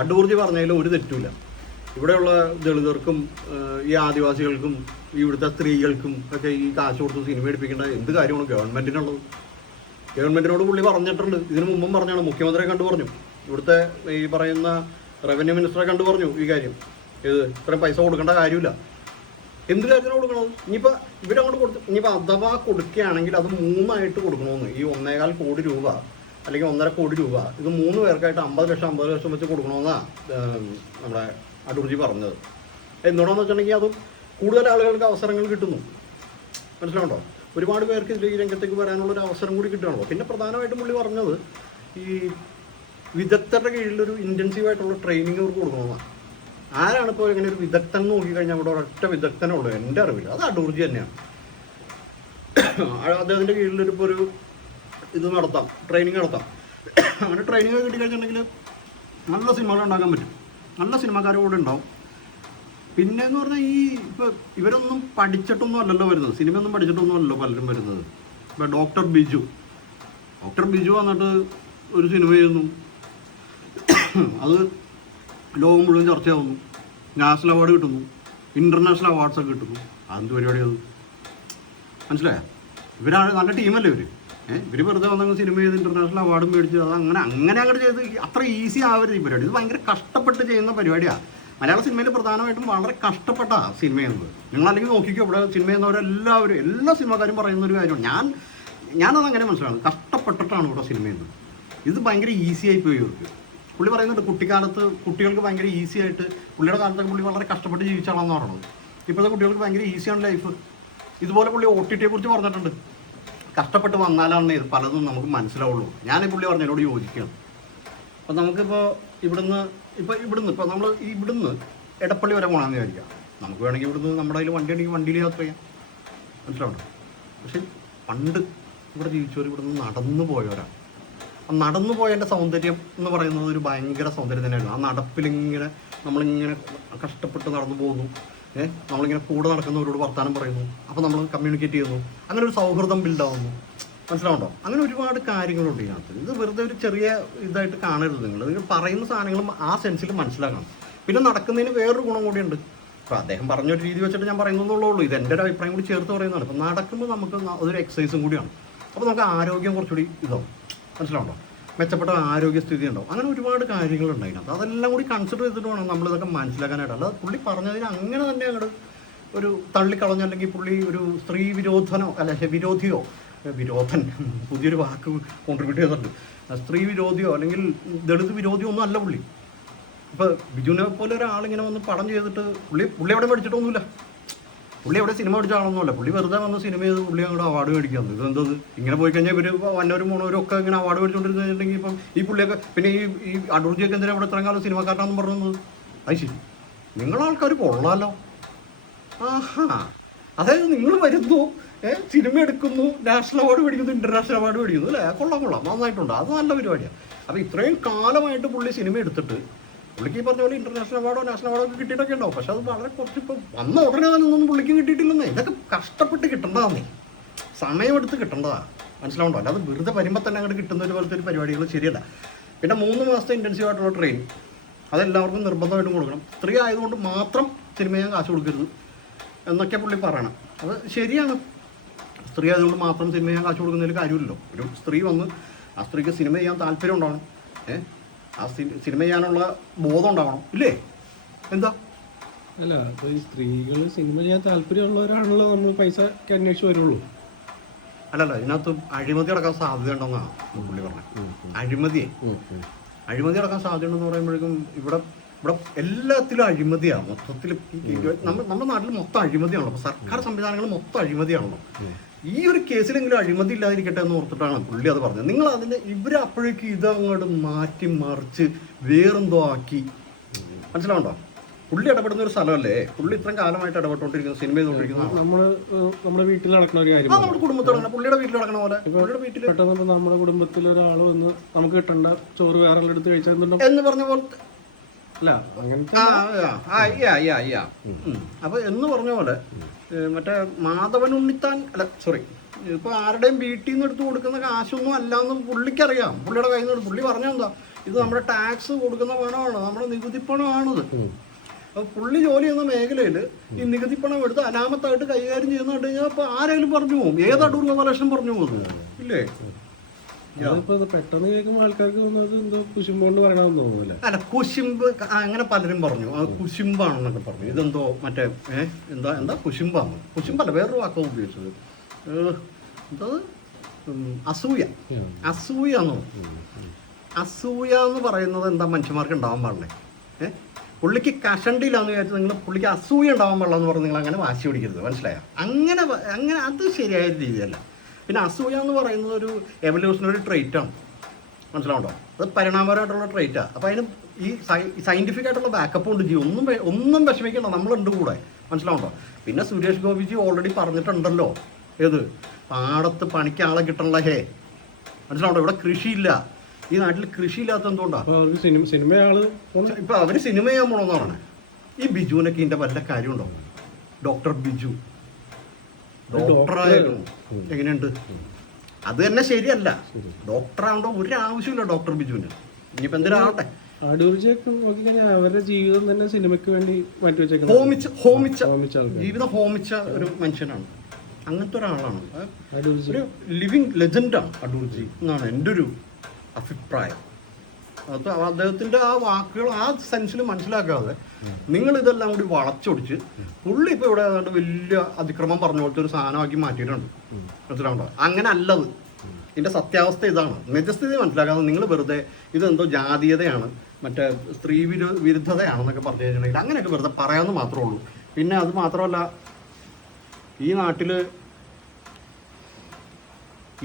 അടൂർജി പറഞ്ഞതിൽ ഒരു തെറ്റുമില്ല. ഇവിടെയുള്ള ദളിതർക്കും ഈ ആദിവാസികൾക്കും ഇവിടുത്തെ സ്ത്രീകൾക്കും ഒക്കെ ഈ കാശ് കൊടുത്ത് സിനിമ എടുപ്പിക്കേണ്ട എന്ത് കാര്യമാണ് ഗവൺമെൻറ്റിനുള്ളത്? ഗവൺമെൻറ്റിനോട് പുള്ളി പറഞ്ഞിട്ടുണ്ട്, ഇതിനു മുമ്പും പറഞ്ഞാണ്. മുഖ്യമന്ത്രിയെ കണ്ടു പറഞ്ഞു, ഇവിടുത്തെ ഈ പറയുന്ന റവന്യൂ മിനിസ്റ്ററെ കണ്ടു പറഞ്ഞു ഈ കാര്യം. ഇത്രയും പൈസ കൊടുക്കേണ്ട കാര്യമില്ല. എന്ത് കാര്യത്തിനാണ് കൊടുക്കണത്? ഇനിയിപ്പോൾ ഇവരങ്ങോട്ട് കൊടുത്ത് ഇനിയിപ്പോൾ അഥവാ കൊടുക്കുകയാണെങ്കിൽ അത് 3 കൊടുക്കണമെന്ന്. ഈ 1.25 കോടി രൂപ അല്ലെങ്കിൽ 1.5 കോടി രൂപ ഇത് 3 പേർക്കായിട്ട് 50 ലക്ഷം വെച്ച് കൊടുക്കണമെന്നാണ് നമ്മുടെ അടൂർജി പറഞ്ഞത്. എന്തുകൊണ്ടാന്ന് വെച്ചിട്ടുണ്ടെങ്കിൽ അത് കൂടുതൽ ആളുകൾക്ക് അവസരങ്ങൾ കിട്ടുന്നു. മനസ്സിലാവുണ്ടോ? ഒരുപാട് പേർക്ക് ഇതിൽ ഈ രംഗത്തേക്ക് വരാനുള്ളൊരു അവസരം കൂടി കിട്ടുകയാണല്ലോ. പിന്നെ പ്രധാനമായിട്ടും പുള്ളി പറഞ്ഞത് ഈ വിദഗ്ധരുടെ കീഴിലൊരു ഇൻറ്റൻസീവായിട്ടുള്ള ട്രെയിനിങ് അവർക്ക് കൊടുക്കണമെന്നാണ്. ആരാണ് ഇപ്പോൾ ഇങ്ങനെ ഒരു വിദഗ്ധൻ നോക്കിക്കഴിഞ്ഞാൽ അവിടെ ഒരൊറ്റ വിദഗ്ധനേ ഉള്ളൂ എൻ്റെ അറിവില്ല, അത് അടൂർജി തന്നെയാണ്. അദ്ദേഹത്തിൻ്റെ കീഴിലൊരു ഇപ്പോൾ ഒരു ഇത് നടത്താം, ട്രെയിനിങ് നടത്താം. അങ്ങനെ ട്രെയിനിങ് കിട്ടിക്കഴിഞ്ഞിട്ടുണ്ടെങ്കിൽ നല്ല സിനിമകൾ ഉണ്ടാക്കാൻ പറ്റും, നല്ല സിനിമാക്കാരും കൂടെ ഉണ്ടാവും. പിന്നെ എന്ന് പറഞ്ഞാൽ ഈ ഇപ്പോൾ ഇവരൊന്നും പഠിച്ചിട്ടൊന്നും അല്ലല്ലോ വരുന്നത്, സിനിമയൊന്നും പഠിച്ചിട്ടൊന്നും അല്ലല്ലോ പലരും വരുന്നത്. ഇപ്പോൾ ഡോക്ടർ ബിജു വന്നിട്ട് ഒരു സിനിമ ചെയ്യുന്നു, അത് ലോകം മുഴുവൻ ചർച്ചയാവുന്നു, നാഷണൽ അവാർഡ് കിട്ടുന്നു, ഇൻ്റർനാഷണൽ അവാർഡ്സൊക്കെ കിട്ടുന്നു. അതെന്ത് പരിപാടിയത്? മനസ്സിലായോ? ഇവരാണ് നല്ല ടീമല്ലേ ഇവർ വെറുതെ വന്നങ്ങ് സിനിമ ചെയ്ത് ഇൻ്റർനാഷണൽ അവാർഡും മേടിച്ച് അത് അങ്ങനെ അങ്ങോട്ട് ചെയ്ത് അത്ര ഈസി ആവരുത് ഈ പരിപാടി. ഇത് ഭയങ്കര കഷ്ടപ്പെട്ട് ചെയ്യുന്ന പരിപാടിയാണ്. മലയാള സിനിമയിൽ പ്രധാനമായിട്ടും വളരെ കഷ്ടപ്പെട്ട സിനിമ ചെയ്യുന്നത്. നിങ്ങളല്ലെങ്കിൽ നോക്കിക്കോ, ഇവിടെ സിനിമ ചെയ്യുന്നവരെല്ലാവരും എല്ലാ സിനിമാക്കാരും പറയുന്നൊരു കാര്യമാണ്. ഞാനതങ്ങനെ മനസ്സിലാകുന്നത്, കഷ്ടപ്പെട്ടിട്ടാണ് ഇവിടെ സിനിമ ചെയ്യുന്നത്. ഇത് ഭയങ്കര ഈസി ആയി പോയി ഇവർക്ക്. പുള്ളി പറയുന്നുണ്ട് കുട്ടിക്കാലത്ത് കുട്ടികൾക്ക് ഭയങ്കര ഈസി ആയിട്ട്, പുള്ളിയുടെ കാലത്തൊക്കെ പുള്ളി വളരെ കഷ്ടപ്പെട്ട് ജീവിച്ചാണെന്ന് പറയുന്നത്. ഇപ്പോഴത്തെ കുട്ടികൾക്ക് ഭയങ്കര ഈസിയാണ് ലൈഫ്. ഇതുപോലെ പുള്ളി OTT കുറിച്ച് പറഞ്ഞിട്ടുണ്ട്. കഷ്ടപ്പെട്ട് വന്നാലാണ് ഇത് പലതും നമുക്ക് മനസ്സിലാവുള്ളൂ. ഞാൻ ഈ പുള്ളി പറഞ്ഞതിനോട് യോജിക്കുകയാണ്. അപ്പോൾ നമുക്കിപ്പോൾ ഇവിടുന്ന് നമ്മൾ ഇവിടുന്ന് എടപ്പള്ളി വരെ പോകണമെന്ന് വിചാരിക്കാം. നമുക്ക് വേണമെങ്കിൽ ഇവിടുന്ന് നമ്മുടെ കയ്യിൽ വണ്ടി ഉണ്ടെങ്കിൽ വണ്ടിയിൽ യാത്ര ചെയ്യാം. മനസ്സിലാവുണ്ടോ? പക്ഷെ പണ്ട് ഇവിടെ ജീവിച്ചവർ ഇവിടുന്ന് നടന്നു പോയവരാണ്. ആ നടന്നു പോയതിൻ്റെ സൗന്ദര്യം എന്ന് പറയുന്നത് ഒരു ഭയങ്കര സൗന്ദര്യം തന്നെയായിരുന്നു. ആ നടപ്പിലിങ്ങനെ നമ്മളിങ്ങനെ കഷ്ടപ്പെട്ട് നടന്നു പോകുന്നു, നമ്മളിങ്ങനെ കൂടെ നടക്കുന്നവരോട് വർത്താനം പറയുന്നു, അപ്പോൾ നമ്മൾ കമ്മ്യൂണിക്കേറ്റ് ചെയ്യുന്നു, അങ്ങനെ ഒരു സൗഹൃദം ബിൽഡാവുന്നു. മനസ്സിലാവുണ്ടോ? അങ്ങനെ ഒരുപാട് കാര്യങ്ങളുണ്ട് ഇതിനകത്ത്. ഇത് വെറുതെ ഒരു ചെറിയ ഇതായിട്ട് കാണരുത്. നിങ്ങൾ പറയുന്ന സാധനങ്ങളും ആ സെൻസിൽ മനസ്സിലാക്കണം. പിന്നെ നടക്കുന്നതിന് വേറൊരു ഗുണം കൂടിയുണ്ട്. ഇപ്പോൾ അദ്ദേഹം പറഞ്ഞൊരു രീതി വെച്ചിട്ട് ഞാൻ പറയുന്നതുള്ളൂ, ഇത് എൻ്റെ ഒരു അഭിപ്രായം കൂടി ചേർത്ത് പറയുന്നതാണ്. ഇപ്പോൾ നടക്കുമ്പോൾ നമുക്ക് അതൊരു എക്സസൈസും കൂടിയാണ്. അപ്പോൾ നമുക്ക് ആരോഗ്യം കുറച്ചുകൂടി ഇതാവും. മനസ്സിലാവുണ്ടോ? മെച്ചപ്പെട്ട ആരോഗ്യസ്ഥിതി ഉണ്ടാവും. അങ്ങനെ ഒരുപാട് കാര്യങ്ങളുണ്ട് അതിനകത്ത്. അതെല്ലാം കൂടി കൺസിഡർ ചെയ്തിട്ട് വേണം നമ്മളിതൊക്കെ മനസ്സിലാക്കാനായിട്ട്. അല്ലാതെ പുള്ളി പറഞ്ഞതിന് അങ്ങനെ തന്നെ അങ്ങോട്ട് ഒരു തള്ളിക്കളഞ്ഞോ, അല്ലെങ്കിൽ പുള്ളി ഒരു സ്ത്രീ വിരോധനോ വിരോധൻ പുതിയൊരു വാക്ക് കോൺട്രിബ്യൂട്ട് ചെയ്തിട്ടുണ്ട്. സ്ത്രീ വിരോധിയോ അല്ലെങ്കിൽ ദളിത് വിരോധിയോ ഒന്നും അല്ല പുള്ളി. ഇപ്പോൾ ബിജുവിനെ പോലെ ഒരാളിങ്ങനെ വന്ന് പടം ചെയ്തിട്ട് പുള്ളി എവിടെ പഠിച്ചിട്ടൊന്നുമില്ല, പുള്ളി എവിടെ സിനിമ പഠിച്ച ആളൊന്നുമല്ല. പുള്ളി വെറുതെ വന്ന് സിനിമ ചെയ്ത് പുള്ളി അങ്ങോട്ട് അവാർഡ് മേടിക്കാമെന്ന്. ഇതെന്തത് ഇങ്ങനെ പോയി കഴിഞ്ഞാൽ ഇവർ വന്നവരും പോണവരും ഒക്കെ ഇങ്ങനെ അവാർഡ് മേടിച്ചുകൊണ്ടിരുന്നിട്ടുണ്ടെങ്കിൽ ഇപ്പം ഈ പുള്ളിയൊക്കെ പിന്നെ ഈ അടൂർജിയൊക്കെ എന്തിനാണ് ഇവിടെ ഇത്രയും കാലം സിനിമക്കാരനാണെന്ന് പറയുന്നത്? അത് ശരി, നിങ്ങളാൾക്കാർ കൊള്ളാമല്ലോ. ആഹാ, അതായത് നിങ്ങൾ വരുന്നു, സിനിമ എടുക്കുന്നു, നാഷണൽ അവാർഡ് മേടിക്കുന്നു, ഇൻ്റർനാഷണൽ അവാർഡ് മേടിക്കുന്നു, അല്ലേ? കൊള്ളാം, നന്നായിട്ടുണ്ട്, അത് നല്ല പരിപാടിയാണ്. അപ്പോൾ ഇത്രയും കാലമായിട്ട് പുള്ളി സിനിമ എടുത്തിട്ട് പുള്ളിക്ക് ഈ പറഞ്ഞ പോലെ ഇൻ്റർനാഷണൽ അവാർഡോ നാഷണൽ അവാർഡോ ഒക്കെ കിട്ടിയിട്ടൊക്കെ ഉണ്ടാവും. പക്ഷെ അത് വളരെ കുറച്ച് ഇപ്പം വന്ന ഉടനെ അതിനൊന്നും പുള്ളിക്ക് കിട്ടിയിട്ടില്ലെന്നേ. ഇതൊക്കെ കഷ്ടപ്പെട്ട് കിട്ടേണ്ടതാന്നേ, സമയമെടുത്ത് കിട്ടേണ്ടതാണ്. മനസ്സിലാവുണ്ടോ? അല്ലാതെ വെറുതെ വരുമ്പോൾ തന്നെ അങ്ങോട്ട് കിട്ടുന്ന ഒരു പോലത്തെ ഒരു പരിപാടികൾ ശരിയല്ല. പിന്നെ 3 മാസത്തെ ഇൻറ്റൻസീവ് ആയിട്ടുള്ള ട്രെയിനിങ് അതെല്ലാവർക്കും നിർബന്ധമായിട്ടും കൊടുക്കണം. സ്ത്രീ ആയതുകൊണ്ട് മാത്രം സിനിമ ചെയ്യാൻ കാശ് കൊടുക്കരുത് എന്നൊക്കെ പുള്ളി പറയണം. അത് ശരിയാണ്. സ്ത്രീ ആയതുകൊണ്ട് മാത്രം സിനിമ ചെയ്യാൻ കാശ് കൊടുക്കുന്നതിൽ കാര്യമില്ലല്ലോ. ഒരു സ്ത്രീ വന്ന് ആ സ്ത്രീക്ക് സിനിമ ചെയ്യാൻ താല്പര്യം ഉണ്ടാവണം, ആ സിനിമ ചെയ്യാനുള്ള ബോധം ഉണ്ടാവണം, ഇല്ലേ? എന്താ അല്ല, അപ്പോൾ ഈ സ്ത്രീകൾ സിനിമ ചെയ്യാൻ താല്പര്യമുള്ളവരാണല്ലോ നമ്മൾ പൈസ അന്വേഷിച്ച് വരുള്ളൂ. അല്ലല്ല, ഇതിനകത്ത് അഴിമതി അടക്കാൻ സാധ്യത ഉണ്ടെന്നാണ് പുള്ളി പറഞ്ഞത്. അഴിമതി അടക്കാൻ സാധ്യത ഉണ്ടെന്ന് പറയുമ്പോഴേക്കും ഇവിടെ എല്ലാത്തിലും അഴിമതിയാണ് മൊത്തത്തിൽ. നമ്മുടെ നാട്ടിൽ മൊത്തം അഴിമതിയാണല്ലോ. അപ്പോൾ സർക്കാർ സംവിധാനങ്ങൾ മൊത്തം അഴിമതിയാണല്ലോ. ഈ ഒരു കേസിലെങ്കിലും അഴിമതി ഇല്ലാതിരിക്കട്ടെ എന്ന് ഓർത്തിട്ടാണ് പുള്ളി അത് പറഞ്ഞത്. നിങ്ങൾ അതിന് ഇവർ അപ്പോഴേക്കും ഇതങ്ങോട്ട് മാറ്റി മറിച്ച് വേറെന്തോ ആക്കി. മനസ്സിലാവുണ്ടോ? പുള്ളി ഇടപെടുന്ന ഒരു സ്ഥലമല്ലേ. പുള്ളി ഇത്രയും കാലമായിട്ട് ഇടപെട്ടുകൊണ്ടിരിക്കുന്ന സിനിമ ചെയ്തുകൊണ്ടിരിക്കുന്ന നമ്മുടെ വീട്ടിൽ നടക്കുന്ന ഒരു കാര്യം, നമ്മുടെ കുടുംബത്തിൽ പുള്ളിയുടെ വീട്ടിൽ നടക്കണ പോലെ പെട്ടെന്ന് നമ്മുടെ കുടുംബത്തിൽ ഒരാൾ വന്ന് നമുക്ക് കിട്ടേണ്ട ചോറ് വേറെ എടുത്ത് കഴിച്ചാൽ എന്ന് പറഞ്ഞ പോലെ അല്ല അങ്ങനത്തെ അപ്പൊ എന്ന് പറഞ്ഞ പോലെ മറ്റേ മാധവൻ ഉണ്ണിത്താൻ ഇപ്പൊ ആരുടെയും വീട്ടിൽ നിന്ന് എടുത്ത് കൊടുക്കുന്ന കാശൊന്നും അല്ല എന്ന് പുള്ളിക്കറിയാം. പുള്ളിയുടെ കയ്യിൽ നിന്ന് പുള്ളി പറഞ്ഞെന്താ, ഇത് നമ്മുടെ ടാക്സ് കൊടുക്കുന്ന പണമാണ്, നമ്മുടെ നികുതി പണമാണിത്. അപ്പോൾ പുള്ളി ജോലി ചെയ്യുന്ന മേഖലയിൽ ഈ നികുതി പണം എടുത്ത് അനാമത്തായിട്ട് കൈകാര്യം ചെയ്യുന്ന കണ്ടു കഴിഞ്ഞാൽ അപ്പോൾ ആരെങ്കിലും പറഞ്ഞു പോകും, ഏത് അടൂർ ഗോപാലകൃഷ്ണൻ പറഞ്ഞു പോകുന്നത് ഇല്ലേ? പെട്ടെന്ന് കേൾക്കുമ്പോൾ ആൾക്കാർക്ക് തോന്നുന്നത് എന്തോ കുശുമ്പോണ്ട് പറയണമെന്ന് തോന്നുന്നില്ല. അല്ല, കുശുമ്പ് അങ്ങനെ പലരും പറഞ്ഞു, അത് കുശുമ്പാണെന്നൊക്കെ പറഞ്ഞു. ഇതെന്തോ മറ്റേ എന്താ കുശുമ്പാണ്, കുശുമ്പല്ല വേറൊരു വാക്കാണ് ഉപയോഗിച്ചത്, എന്താ അസൂയ എന്നോ. അസൂയ എന്ന് പറയുന്നത് എന്താ മനുഷ്യന്മാർക്ക് ഉണ്ടാവാൻ പാടില്ലേ? പുള്ളിക്ക് കഷണ്ടില്ലാന്ന് വിചാരിച്ചാൽ നിങ്ങൾ പുള്ളിക്ക് അസൂയ ഉണ്ടാവാൻ പാടില്ല എന്ന് പറഞ്ഞ് നിങ്ങൾ അങ്ങനെ വാശി പിടിക്കരുത്, മനസ്സിലായോ? അങ്ങനെ അത് ശരിയായ രീതിയല്ല. പിന്നെ അസൂയ എന്ന് പറയുന്നത് ഒരു എവല്യൂഷണറി ട്രേറ്റാണ്, മനസ്സിലാവുണ്ടോ? അത് പരിണാമപരമായിട്ടുള്ള ട്രേറ്റാണ്. അപ്പോൾ അതിന് ഈ സയൻറ്റിഫിക് ആയിട്ടുള്ള ബാക്കപ്പ് ഉണ്ട്. ഒന്നും വിഷമിക്കണ്ട, നമ്മളുണ്ട് കൂടെ, മനസ്സിലാവുണ്ടോ? പിന്നെ സുരേഷ് ഗോപിജി ഓൾറെഡി പറഞ്ഞിട്ടുണ്ടല്ലോ, ഏത് പാടത്ത് പണിക്ക് ആളെ കിട്ടണല്ല, മനസ്സിലാവുണ്ടോ? ഇവിടെ കൃഷിയില്ല, ഈ നാട്ടിൽ കൃഷിയില്ലാത്ത എന്തുകൊണ്ടാണ്? ഇപ്പം അവർ സിനിമ ചെയ്യാൻ പോകണമെന്ന് പറഞ്ഞത്. ഈ ബിജുവിനൊക്കെ ഇതിൻ്റെ വല്ല കാര്യമുണ്ടോ? ഡോക്ടർ ബിജു ഡോക്ടറായിരുന്നു, എങ്ങനെയുണ്ട്? അത് തന്നെ ശരിയല്ല. ഡോക്ടറാവണ്ടോ ഒരു ആവശ്യമില്ല ഡോക്ടർ ബിജുവിന്. ഇനിയിപ്പോൾ എന്തിനാവട്ടെ, അവരുടെ ജീവിതം തന്നെ സിനിമയ്ക്ക് വേണ്ടി ജീവിതം ഹോമിച്ച ഒരു മനുഷ്യനാണ്. അങ്ങനത്തെ ഒരാളാണ്, ഒരു ലിവിങ് ലെജൻഡാണ് അടൂർജി എന്നാണ് എൻ്റെ ഒരു അഭിപ്രായം. അത് അദ്ദേഹത്തിൻ്റെ ആ വാക്കുകൾ ആ സെൻസിൽ മനസ്സിലാക്കാതെ നിങ്ങൾ ഇതെല്ലാം കൂടി വളച്ചൊടിച്ച് പുള്ളി ഇപ്പോൾ ഇവിടെ ഏതാണ്ട് വലിയ അതിക്രമം പറഞ്ഞ പോലത്തെ ഒരു സാധനമാക്കി മാറ്റിയിട്ടുണ്ട്, മനസ്സിലാവുണ്ടോ? അങ്ങനെ അല്ലത്. ഇതിൻ്റെ സത്യാവസ്ഥ ഇതാണ്. നിജസ്ഥിതി മനസ്സിലാക്കാതെ നിങ്ങൾ വെറുതെ ഇതെന്തോ ജാതീയതയാണ്, മറ്റേ സ്ത്രീ വിരുദ്ധതയാണെന്നൊക്കെ പറഞ്ഞു കഴിഞ്ഞിട്ടുണ്ടെങ്കിൽ അങ്ങനെയൊക്കെ വെറുതെ പറയാമെന്ന് മാത്രമേ ഉള്ളൂ. പിന്നെ അത് മാത്രമല്ല, ഈ നാട്ടിൽ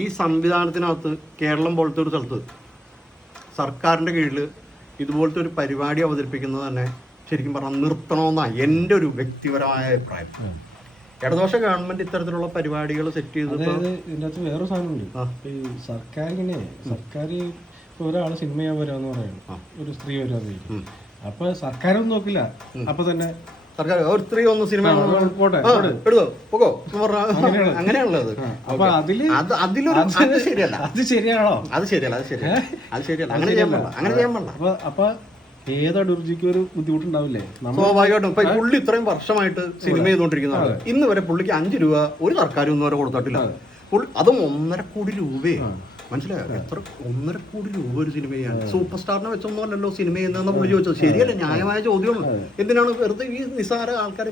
ഈ സംവിധാനത്തിനകത്ത് കേരളം പോലത്തെ ഒരു സ്ഥലത്ത് സർക്കാരിൻ്റെ കീഴിൽ ഇതുപോലത്തെ ഒരു പരിപാടി അവതരിപ്പിക്കുന്നത് തന്നെ ശരിക്കും പറഞ്ഞാൽ നിർത്തണമെന്നാണ് എൻ്റെ ഒരു വ്യക്തിപരമായ അഭിപ്രായം. ഇടതുപക്ഷ ഗവൺമെന്റ് ഇത്തരത്തിലുള്ള പരിപാടികൾ സെറ്റ് ചെയ്ത് ഇതിൻ്റെ അകത്ത് വേറൊരു സാധനമുണ്ട്. ഈ സർക്കാർ ഇപ്പോൾ ഒരാൾ സിനിമ ചെയ്യാൻ വരാമെന്ന് പറയുന്നു, ഒരു സ്ത്രീ വരാമെന്ന്. അപ്പോൾ സർക്കാരൊന്നും നോക്കില്ല, അപ്പൊ തന്നെ സർക്കാർ ഒരു സ്ത്രീ ഒന്ന് സിനിമ അങ്ങനെയാണുള്ളത്. അപ്പൊ ശരിയല്ല, അത് ശരിയാണോ? അത് ശരിയല്ല, അങ്ങനെ ചെയ്യാൻ പാടില്ല. അപ്പൊ ഏത് അടൂർജിക്കും ഒരു ബുദ്ധിമുട്ടുണ്ടാവില്ലേ? സ്വാഭാവികമായിട്ടും. ഇപ്പൊ പുള്ളി ഇത്രയും വർഷമായിട്ട് സിനിമ ചെയ്തുകൊണ്ടിരിക്കുന്നതാണ്. ഇന്ന് വരെ പുള്ളിക്ക് 5 രൂപ ഒരു സർക്കാരും ഇന്ന് വരെ കൊടുത്തിട്ടില്ല. അതും 1.5 കോടി രൂപയെ, മനസ്സിലായോ? എത്ര 1.5 കോടി രൂപ ഒരു സിനിമ ചെയ്യാൻ? സൂപ്പർ സ്റ്റാറിനെ വെച്ചൊന്നുമല്ലോ സിനിമ ചെയ്യുന്നതെന്ന് പുള്ളി ചോദിച്ചത്. ശരിയല്ല, ന്യായമായ ചോദ്യമാണ്. എന്തിനാണ് വെറുതെ ഈ നിസ്സാര ആൾക്കാർ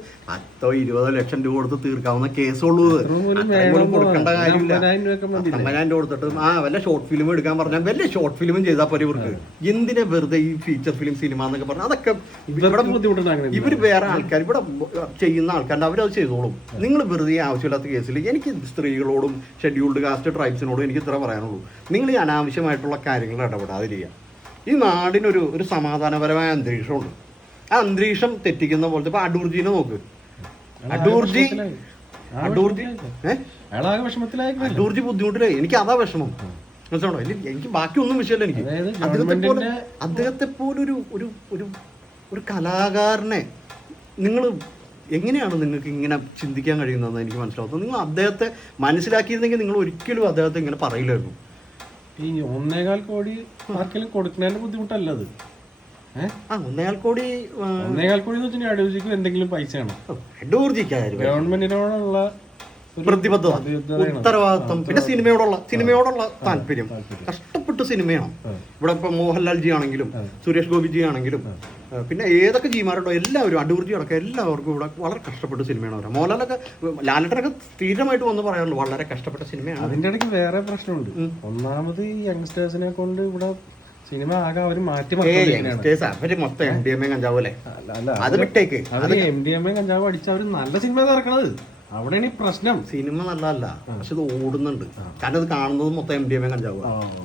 10-20 ലക്ഷം രൂപ കൊടുത്ത് തീർക്കാവുന്ന കേസുള്ളൂ. കൊടുക്കേണ്ട കാര്യമില്ല. 50,000 രൂപ കൊടുത്തിട്ട് വല്ല ഷോർട്ട് ഫിലിം എടുക്കാൻ പറഞ്ഞാൽ വല്ല ഷോർട്ട് ഫിലിമും ചെയ്താൽ പോരെ ഇവർക്ക്. എന്തിനാ വെറുതെ ഈ ഫീച്ചർ ഫിലിം സിനിമ എന്നൊക്കെ പറഞ്ഞാൽ അതൊക്കെ ഇവർ വേറെ ആൾക്കാർ ഇവിടെ ചെയ്യുന്ന ആൾക്കാരുടെ അവരത് ചെയ്തോളും. നിങ്ങൾ വെറുതെ ആവശ്യമില്ലാത്ത കേസിൽ എനിക്ക് സ്ത്രീകളോടും ഷെഡ്യൂൾഡ് കാസ്റ്റ് ട്രൈബ്സിനോടും എനിക്ക് ഇത്ര പറയാനുള്ളൂ. നിങ്ങൾ ഈ അനാവശ്യമായിട്ടുള്ള കാര്യങ്ങൾ ഇടപെടാതിരിക്കുക. ഈ നാടിനൊരു സമാധാനപരമായ അന്തരീക്ഷമുണ്ട്. ആ അന്തരീക്ഷം തെറ്റിക്കുന്ന പോലത്തെ ഇപ്പൊ അടൂർജിനെ നോക്ക്. അടൂർജി ബുദ്ധിമുട്ടില്ലേ? എനിക്ക് അതാ വിഷമം, മനസ്സിലാണോ? എനിക്ക് ബാക്കിയൊന്നും വിഷയമല്ല. എനിക്ക് അദ്ദേഹത്തെ പോലൊരു ഒരു കലാകാരനെ നിങ്ങൾ എങ്ങനെയാണ് നിങ്ങൾക്ക് ഇങ്ങനെ ചിന്തിക്കാൻ കഴിയുന്നതെന്ന് എനിക്ക് മനസ്സിലാവുന്നത്. നിങ്ങൾ അദ്ദേഹത്തെ മനസ്സിലാക്കിയിരുന്നെങ്കിൽ നിങ്ങൾ ഒരിക്കലും അദ്ദേഹത്തെ ഇങ്ങനെ പറയില്ലായിരുന്നു. ഈ 1.25 കോടി ആർക്കെങ്കിലും കൊടുക്കുന്നതിന്റെ ബുദ്ധിമുട്ടല്ല അത്. 1.25 കോടി എന്ന് വെച്ചാൽ അടൂർജിക്ക് എന്തെങ്കിലും പൈസയാണ്. ഗവൺമെന്റിനോടുള്ള പ്രതിബദ്ധത, ഉത്തരവാദിത്വം, പിന്നെ സിനിമയോടുള്ള താല്പര്യം. കഷ്ടപ്പെട്ട് സിനിമയാണ്. ഇവിടെ ഇപ്പൊ മോഹൻലാൽ ജി ആണെങ്കിലും സുരേഷ് ഗോപിജി ആണെങ്കിലും പിന്നെ ഏതൊക്കെ ജിമാരുണ്ടോ എല്ലാവരും, അടൂർജി അടക്കം എല്ലാവർക്കും ഇവിടെ വളരെ കഷ്ടപ്പെട്ട് സിനിമയാണ് പറയാം. മോഹൻലാലൊക്കെ ലാലേട്ടനൊക്കെ സ്ഥിരമായിട്ട് വന്ന് പറയാറുള്ളൂ വളരെ കഷ്ടപ്പെട്ട സിനിമയാണ്. അതിന്റെ ഇടയ്ക്ക് വേറെ പ്രശ്നമുണ്ട്. ഒന്നാമത് ഈ യങ്സ്റ്റേഴ്സിനെ കൊണ്ട് ഇവിടെ സിനിമ ആകെ അവര് മാറ്റി അവര് മൊത്തം MDMA കഞ്ചാവ് അല്ലേ? അത് വിട്ടേക്ക്. MDMA കഞ്ചാവ് അടിച്ച് അവര് നല്ല സിനിമ ഇറക്കണത്. അവിടെയാണ് ഈ പ്രശ്നം. സിനിമ നല്ലതല്ല, പക്ഷെ ഇത് ഓടുന്നുണ്ട്. കാരണം ഇത് കാണുന്നത് മൊത്തം MDMA കഞ്ചാവ്,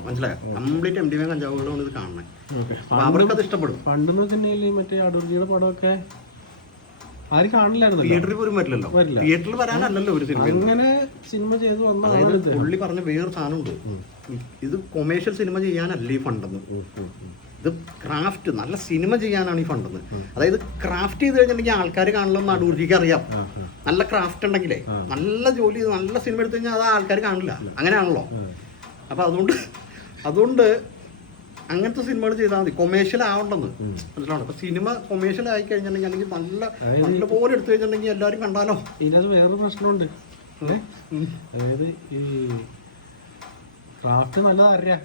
മനസ്സിലായോ? കംപ്ലീറ്റ് MDMA കഞ്ചാവുകളാണ് ഇത് കാണുന്നത്. അപ്പൊ അവർക്ക് അത് ഇഷ്ടപ്പെടും. പണ്ടെന്ന് വെച്ചിട്ടുണ്ടെങ്കിൽ മറ്റേ അടൂർജിയുടെ പടമൊക്കെ ആരും കാണില്ലായിരുന്നു, തിയേറ്ററിൽ പോലും വരില്ലല്ലോ. തിയേറ്ററിൽ വരാനല്ലല്ലോ ഒരു സിനിമ. അങ്ങനെ സിനിമ ചെയ്തു വന്ന അതായത് പുള്ളി പറഞ്ഞ വേറൊരു സാധനമുണ്ട്. ഇത് കൊമേഴ്ഷ്യൽ സിനിമ ചെയ്യാനല്ല ഈ ഫണ്ടെന്ന്. ഇത് ക്രാഫ്റ്റ്, നല്ല സിനിമ ചെയ്യാനാണ് ഈ ഫണ്ടെന്ന്. അതായത് ക്രാഫ്റ്റ് ചെയ്ത് കഴിഞ്ഞിട്ടുണ്ടെങ്കിൽ ആൾക്കാർ കാണില്ലെന്ന് അടൂർജിക്ക് അറിയാം. നല്ല ക്രാഫ്റ്റ് ഉണ്ടെങ്കിലേ, നല്ല ജോലി ചെയ്ത് നല്ല സിനിമ എടുത്തു കഴിഞ്ഞാൽ അത് ആൾക്കാർ കാണില്ല. അങ്ങനെയാണല്ലോ. അപ്പൊ അതുകൊണ്ട് അങ്ങനത്തെ സിനിമകൾ ചെയ്താൽ മതി, കൊമേഴ്ഷ്യൽ ആവണ്ടെന്ന്. മനസ്സിലാണ്. അപ്പൊ സിനിമ കൊമേഴ്ഷ്യൽ ആയി കഴിഞ്ഞിട്ടുണ്ടെങ്കിൽ അല്ലെങ്കിൽ നല്ല പോലെ എടുത്തു കഴിഞ്ഞിട്ടുണ്ടെങ്കിൽ എല്ലാവരും കണ്ടാലോ. ഇതിനകത്ത് വേറൊരു പ്രശ്നമുണ്ട്. അതായത് ഈ ക്രാഫ്റ്റ് നല്ലതാ അറിയാ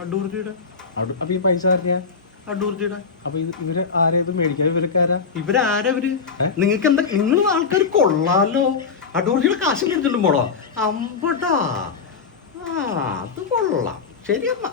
അടൂർജിയുടെ. അപ്പൊ ഈ പൈസ അറിയാ അടൂർജിയുടെ. അപ്പൊ ഇവര് ആരാ ഇത് മേടിക്കാൻ? ഇവരൊക്കെ ഇവരാരാ? നിങ്ങൾക്ക് എന്താ, നിങ്ങൾ ആൾക്കാർ കൊള്ളാലോ. അടൂർജിയുടെ കാശിൽ എടുത്തിട്ടും പോടോ അമ്പട്ടാ. അത് കൊള്ളാം. ശരിയമ്മ.